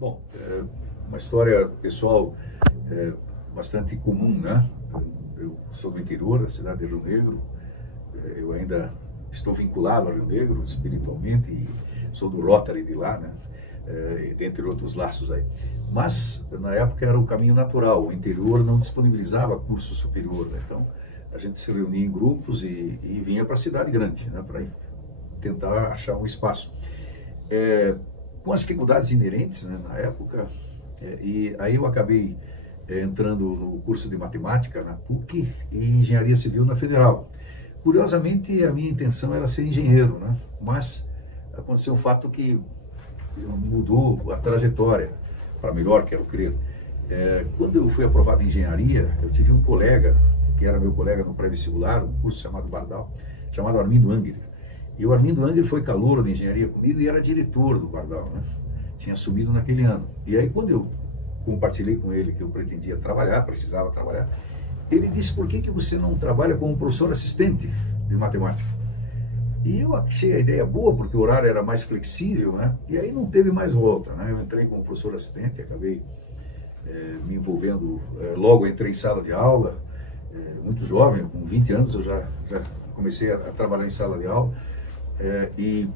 Bom, uma história pessoal bastante comum, né? Eu sou do interior da cidade de Rio Negro, eu ainda estou vinculado a Rio Negro espiritualmente e sou do Rotary de lá, né? Dentre outros laços aí. Mas, na época, era o caminho natural, o interior não disponibilizava curso superior, né? Então, a gente se reunia em grupos e vinha para a cidade grande, né? Para tentar achar um espaço. Com as dificuldades inerentes, né, na época, e aí eu acabei entrando no curso de matemática na PUC e engenharia civil na Federal. Curiosamente, a minha intenção era ser engenheiro, né, mas aconteceu um fato que mudou a trajetória para melhor, quero crer. Quando eu fui aprovado em engenharia, eu tive um colega, que era meu colega no pré-vestibular, um curso chamado Bardal, chamado Armindo Angeli. E o Armindo Angeli foi calouro de engenharia comigo e era diretor do Bardal, né? Tinha assumido naquele ano. E aí, quando eu compartilhei com ele que eu pretendia trabalhar, precisava trabalhar, ele disse: por que você não trabalha como professor assistente de matemática? E eu achei a ideia boa, porque o horário era mais flexível, né? E aí não teve mais volta, né? Eu entrei como professor assistente, acabei me envolvendo, logo entrei em sala de aula, muito jovem, com 20 anos eu já comecei a trabalhar em sala de aula. E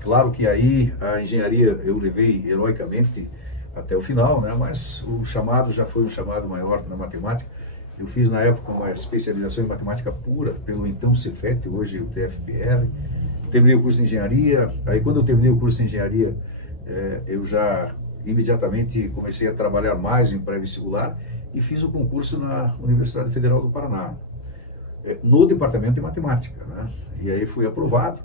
claro que aí a engenharia eu levei heroicamente até o final, né? Mas o chamado já foi um chamado maior na matemática. Eu fiz na época uma especialização em matemática pura pelo então Cefet, hoje o TFPR. Terminei o curso de engenharia. Aí quando eu terminei o curso de engenharia, eu já imediatamente comecei a trabalhar mais em pré-vestibular e fiz o concurso na Universidade Federal do Paraná, no departamento de matemática, né? E aí fui aprovado.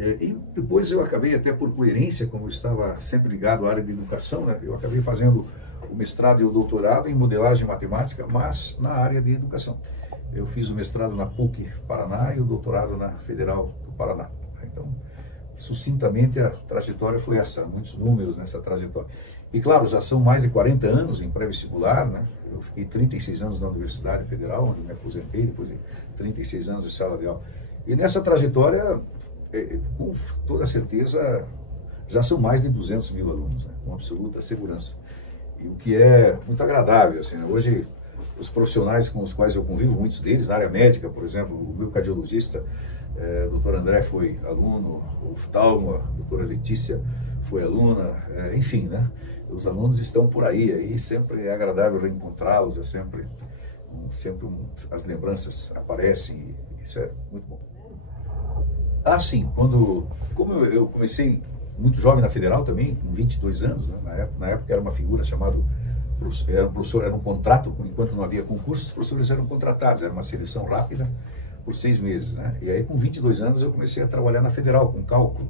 E depois eu acabei, até por coerência, como eu estava sempre ligado à área de educação, né, eu acabei fazendo o mestrado e o doutorado em modelagem matemática, mas na área de educação. Eu fiz o mestrado na PUC Paraná e o doutorado na Federal do Paraná. Então, sucintamente, a trajetória foi essa, muitos números nessa trajetória. E claro, já são mais de 40 anos em pré-vestibular, né? Eu fiquei 36 anos na Universidade Federal, onde me aposentei, depois de 36 anos de sala de aula. E nessa trajetória, com toda certeza, já são mais de 200 mil alunos, né, com absoluta segurança. E o que é muito agradável, assim, né? Hoje, os profissionais com os quais eu convivo, muitos deles, na área médica, por exemplo, o meu cardiologista, doutor André foi aluno, o oftalmo, a doutora Letícia foi aluna, enfim, né? Os alunos estão por aí sempre é agradável reencontrá-los, sempre as lembranças aparecem, e isso é muito bom. Sim, como eu comecei muito jovem na Federal também, com 22 anos, né? Na época era uma figura chamada, era um contrato, enquanto não havia concursos, os professores eram contratados, era uma seleção rápida por 6 meses, né? E aí com 22 anos eu comecei a trabalhar na Federal, com cálculo.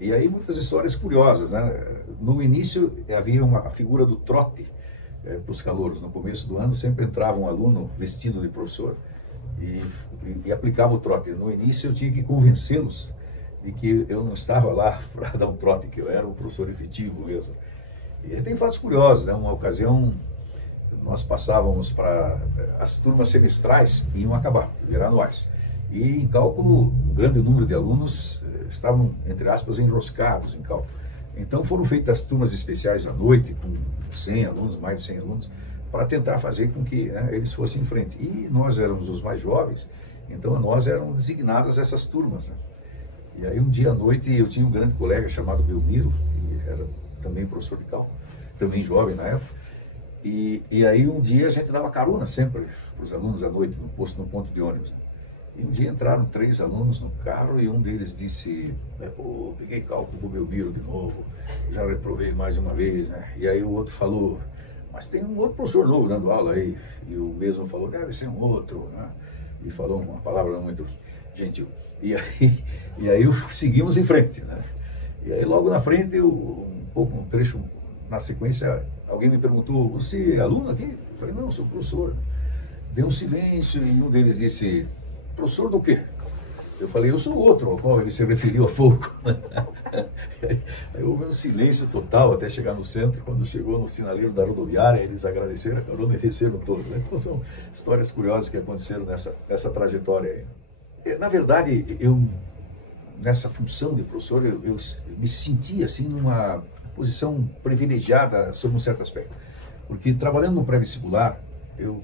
E aí muitas histórias curiosas, né? No início havia a figura do trote para os calouros. No começo do ano sempre entrava um aluno vestido de professor e aplicava o trote. No início eu tinha que convencê-los de que eu não estava lá para dar um trote, que eu era um professor efetivo mesmo. E tem fatos curiosos, né? Uma ocasião nós passávamos para as turmas semestrais iam acabar, virar anuais. E em cálculo, um grande número de alunos estavam, entre aspas, enroscados em cálculo. Então foram feitas turmas especiais à noite, com 100 alunos, mais de 100 alunos, para tentar fazer com que, né, eles fossem em frente. E nós éramos os mais jovens, então a nós eram designadas essas turmas, né? E aí um dia à noite eu tinha um grande colega chamado Belmiro, que era também professor de cálculo, também jovem na época, e aí um dia a gente dava carona sempre para os alunos à noite, no ponto de ônibus. E um dia entraram 3 alunos no carro e um deles disse: peguei cálculo do Belmiro de novo, já reprovei mais uma vez, né? E aí o outro falou: mas tem um outro professor novo dando aula aí. E o mesmo falou: deve ser um outro, né? E falou uma palavra muito gentil. E aí seguimos em frente, né? E aí logo na frente, um trecho na sequência, alguém me perguntou: você é aluno aqui? Eu falei: não, sou professor. Deu um silêncio e um deles disse: professor do quê? Eu falei: eu sou outro, ao qual ele se referiu há pouco. Aí houve um silêncio total até chegar no centro. Quando chegou no sinaleiro da rodoviária, eles agradeceram a carona e desceram todos, né? Então são histórias curiosas que aconteceram nessa trajetória aí. Na verdade, nessa função de professor, eu me sentia assim posição privilegiada sobre um certo aspecto, porque trabalhando no pré-vestibular, eu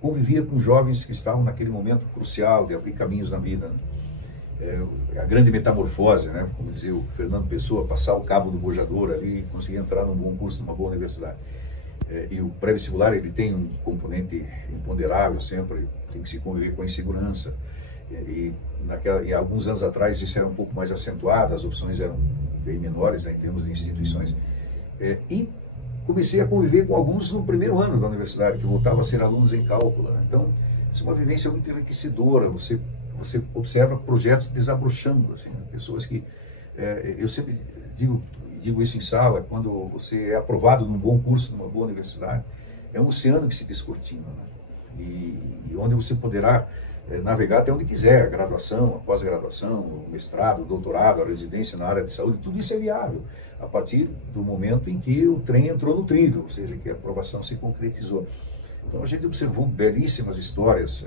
convivia com jovens que estavam naquele momento crucial de abrir caminhos na vida, né? A grande metamorfose, né? Como dizia o Fernando Pessoa, passar o cabo do bojador ali e conseguir entrar num bom curso, numa boa universidade. E o pré-vestibular, ele tem um componente imponderável sempre, tem que se conviver com a insegurança. E alguns anos atrás isso era um pouco mais acentuado, as opções eram bem menores, né, em termos de instituições. E comecei a conviver com alguns no primeiro ano da universidade, que voltavam a ser alunos em cálculo, né? Então, isso é uma vivência muito enriquecedora. Você observa projetos desabrochando, assim, né? Pessoas que... eu sempre digo isso em sala, quando você é aprovado num bom curso, numa boa universidade, é um oceano que se descortina, né? E onde você poderá navegar até onde quiser, a graduação, a pós-graduação, o mestrado, o doutorado, a residência na área de saúde, tudo isso é viável a partir do momento em que o trem entrou no trilho, ou seja, que a aprovação se concretizou. Então a gente observou belíssimas histórias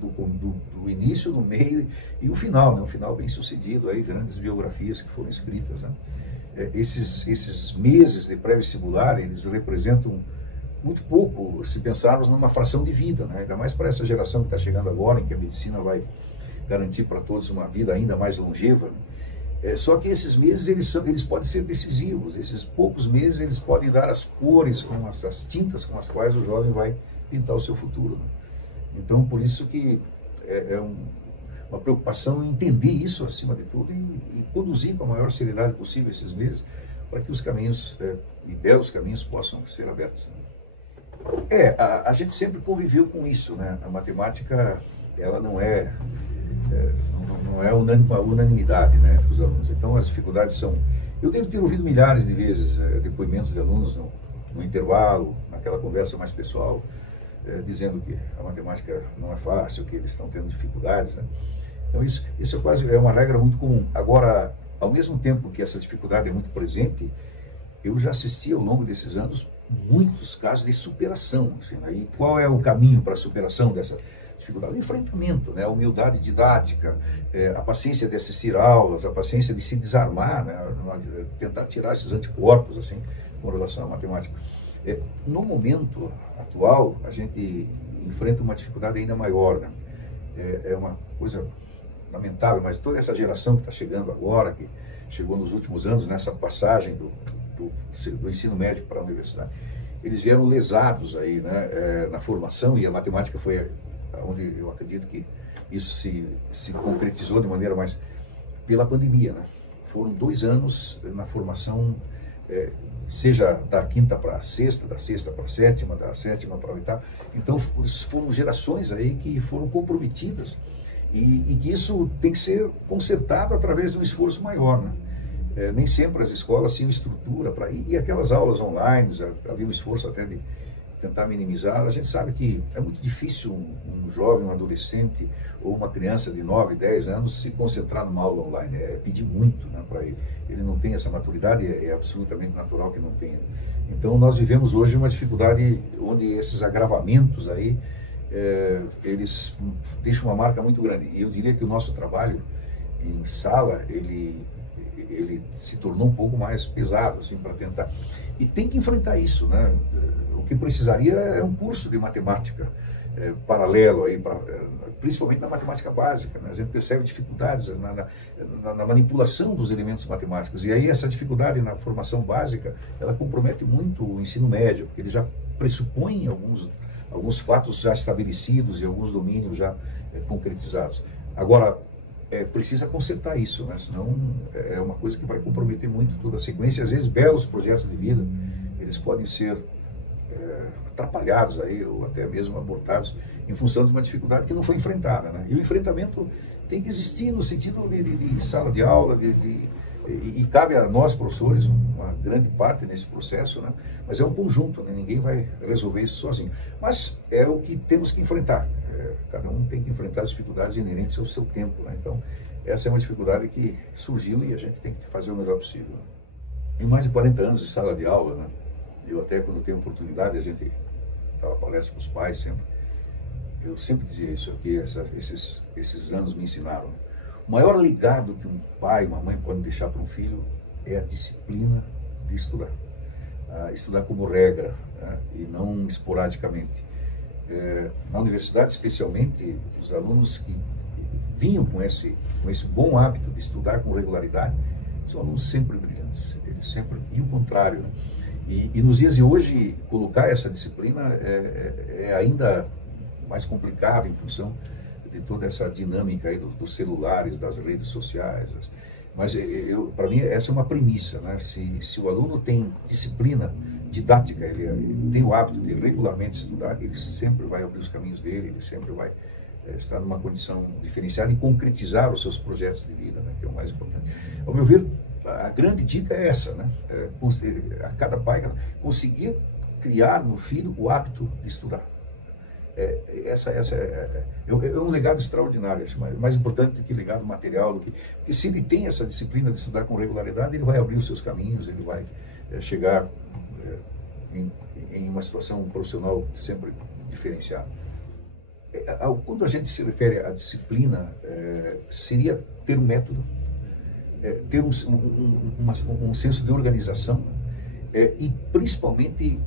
do início, do meio e o final, né? Um final bem sucedido, aí, grandes biografias que foram escritas, né? Esses meses de pré-vestibular, eles representam muito pouco, se pensarmos numa fração de vida, né? Ainda mais para essa geração que está chegando agora, em que a medicina vai garantir para todos uma vida ainda mais longeva, né? Só que esses meses, eles podem ser decisivos. Esses poucos meses, eles podem dar as cores, as tintas com as quais o jovem vai pintar o seu futuro, né? Então, por isso que uma preocupação em entender isso acima de tudo e conduzir com a maior seriedade possível esses meses para que os caminhos, e belos caminhos, possam ser abertos, né? A gente sempre conviveu com isso, né? A matemática, ela não é uma unanimidade, né, dos alunos. Então as dificuldades são... Eu devo ter ouvido milhares de vezes depoimentos de alunos no intervalo, naquela conversa mais pessoal, dizendo que a matemática não é fácil, que eles estão tendo dificuldades, né? Então isso é uma regra muito comum. Agora, ao mesmo tempo que essa dificuldade é muito presente, eu já assisti ao longo desses anos muitos casos de superação, assim, né? E qual é o caminho para a superação dessa dificuldade? O enfrentamento, né? A humildade didática, a paciência de assistir aulas, a paciência de se desarmar, né? Tentar tirar esses anticorpos, assim, com relação à matemática. No momento atual, a gente enfrenta uma dificuldade ainda maior, né? É uma coisa lamentável, mas toda essa geração que está chegando agora, que chegou nos últimos anos, nessa passagem do ensino médio para a universidade, eles vieram lesados aí, né, na formação, e a matemática foi onde eu acredito que isso se concretizou de maneira mais pela pandemia, né? Foram 2 anos na formação, seja da quinta para a sexta, da sexta para a sétima, da sétima para a oitava. Então foram gerações aí que foram comprometidas e que isso tem que ser consertado através de um esforço maior, né? Nem sempre as escolas tinham estrutura para ir, e aquelas aulas online, havia um esforço até de tentar minimizar. A gente sabe que é muito difícil um jovem, um adolescente ou uma criança de 9, 10 anos se concentrar numa aula online. É pedir muito, né, para ele. Ele não tem essa maturidade, é absolutamente natural que não tenha. Então nós vivemos hoje uma dificuldade onde esses agravamentos aí, eles deixam uma marca muito grande. E eu diria que o nosso trabalho em sala, ele se tornou um pouco mais pesado, assim, para tentar. E tem que enfrentar isso, né? O que precisaria é um curso de matemática paralelo, aí, principalmente na matemática básica, né? A gente percebe dificuldades na manipulação dos elementos matemáticos. E aí essa dificuldade na formação básica, ela compromete muito o ensino médio, porque ele já pressupõe alguns fatos já estabelecidos e alguns domínios já concretizados. Agora, precisa consertar isso, né? Senão é uma coisa que vai comprometer muito toda a sequência. Às vezes, belos projetos de vida, eles podem ser atrapalhados aí, ou até mesmo abortados, em função de uma dificuldade que não foi enfrentada, né? E o enfrentamento tem que existir no sentido de sala de aula, e cabe a nós, professores, uma grande parte nesse processo, né? Mas é um conjunto, né? Ninguém vai resolver isso sozinho. Mas é o que temos que enfrentar. Cada um tem que enfrentar as dificuldades inerentes ao seu tempo, né? Então, essa é uma dificuldade que surgiu e a gente tem que fazer o melhor possível. Em mais de 40 anos de sala de aula, né? Eu até, quando tenho oportunidade, a gente dava palestra para os pais sempre. Eu sempre dizia isso aqui, esses anos me ensinaram. O maior legado que um pai, uma mãe podem deixar para um filho é a disciplina de estudar. Estudar como regra, né, e não esporadicamente. Na universidade, especialmente, os alunos que vinham com esse bom hábito de estudar com regularidade são alunos sempre brilhantes, eles sempre, e o contrário, né? E nos dias de hoje, colocar essa disciplina é ainda mais complicado em função de toda essa dinâmica aí dos celulares, das redes sociais. Mas para mim essa é uma premissa, né? Se o aluno tem disciplina didática, ele tem o hábito de regularmente estudar, ele sempre vai abrir os caminhos dele, ele sempre vai estar numa condição diferenciada e concretizar os seus projetos de vida, né? Que é o mais importante. Ao meu ver, a grande dica é essa, né? A cada pai conseguir criar no filho o hábito de estudar. É um legado extraordinário, acho mais importante do que legado material, porque se ele tem essa disciplina de estudar com regularidade, ele vai abrir os seus caminhos, ele vai chegar em uma situação profissional sempre diferenciada. Quando a gente se refere à disciplina, seria ter um método, ter um senso de organização, e principalmente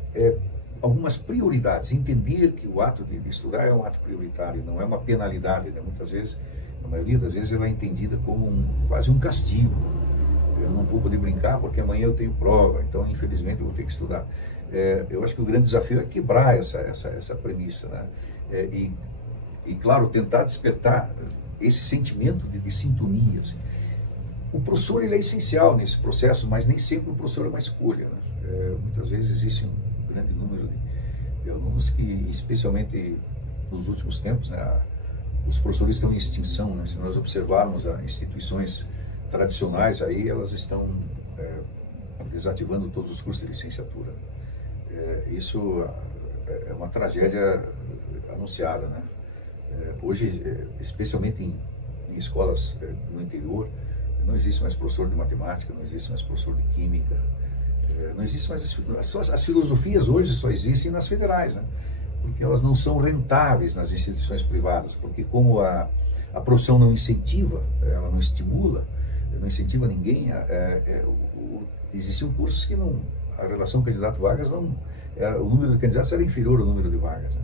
algumas prioridades, entender que o ato de estudar é um ato prioritário, não é uma penalidade, né? Muitas vezes, na maioria das vezes, ela é entendida como quase um castigo. Eu não vou poder brincar porque amanhã eu tenho prova, então infelizmente eu vou ter que estudar. Eu acho que o grande desafio é quebrar essa premissa, né? E claro, tentar despertar esse sentimento de sintonia. Assim. O professor ele é essencial nesse processo, mas nem sempre o professor é uma escolha, né? Muitas vezes existe um grande número de alunos que, especialmente nos últimos tempos, né, os professores estão em extinção, né? Se nós observarmos as instituições tradicionais, aí elas estão desativando todos os cursos de licenciatura. Isso é uma tragédia anunciada, né? Hoje, especialmente em escolas no interior, não existe mais professor de matemática, não existe mais professor de química, não existe mais as filosofias hoje só existem nas federais, né? Porque elas não são rentáveis nas instituições privadas, porque como a profissão não incentiva, ela não estimula, não incentiva ninguém, existiam cursos que não, a relação candidato-vagas não, o número de candidatos era inferior ao número de vagas, né?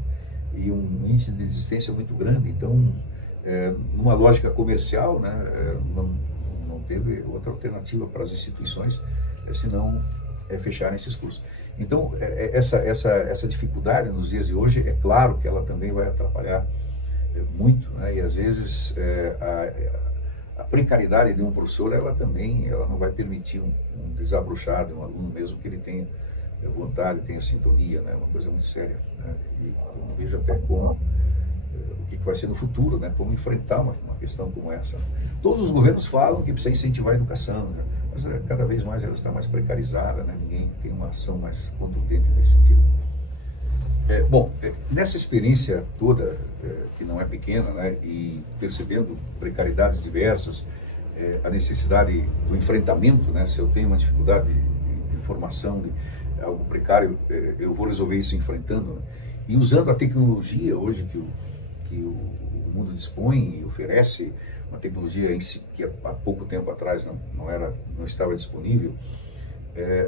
E um índice de desistência muito grande, então numa lógica comercial, né, não teve outra alternativa para as instituições senão fecharem esses cursos. Então essa dificuldade nos dias de hoje, é claro que ela também vai atrapalhar muito, né? E às vezes a precariedade de um professor, ela não vai permitir um desabrochar de um aluno, mesmo que ele tenha vontade, tenha sintonia, né? É uma coisa muito séria, né? E eu vejo até como o que vai ser no futuro, né? Como enfrentar uma questão como essa. Todos os governos falam que precisa incentivar a educação, né? Mas cada vez mais ela está mais precarizada, né? Ninguém tem uma ação mais contundente nesse sentido. Bom, nessa experiência toda, que não é pequena, né? E percebendo precariedades diversas, a necessidade do enfrentamento, né? Se eu tenho uma dificuldade de formação, de algo precário, eu vou resolver isso enfrentando, né? E usando a tecnologia hoje que o mundo dispõe e oferece, uma tecnologia que há pouco tempo atrás não estava disponível,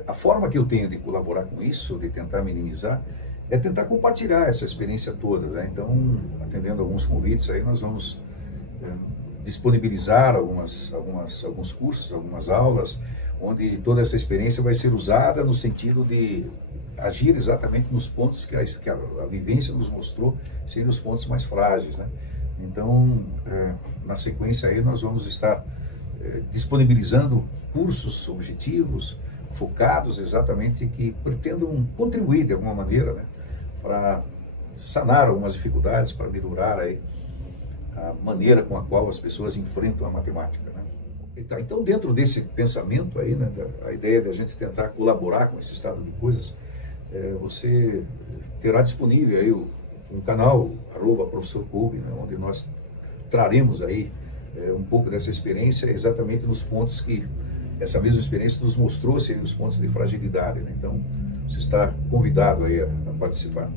a forma que eu tenho de colaborar com isso, de tentar minimizar, é tentar compartilhar essa experiência toda, né? Então, atendendo alguns convites, aí nós vamos disponibilizar alguns cursos, algumas aulas, onde toda essa experiência vai ser usada no sentido de agir exatamente nos pontos que a vivência nos mostrou serem os pontos mais frágeis, né? Então, na sequência aí nós vamos estar disponibilizando cursos objetivos, focados exatamente, que pretendam contribuir de alguma maneira, né, para sanar algumas dificuldades, para melhorar aí a maneira com a qual as pessoas enfrentam a matemática, né? Então, dentro desse pensamento aí, né, a ideia de a gente tentar colaborar com esse estado de coisas, você terá disponível aí um canal @professor Kolbe, né, onde nós traremos aí um pouco dessa experiência exatamente nos pontos que essa mesma experiência nos mostrou serem os pontos de fragilidade, né? Então, você está convidado aí a participar.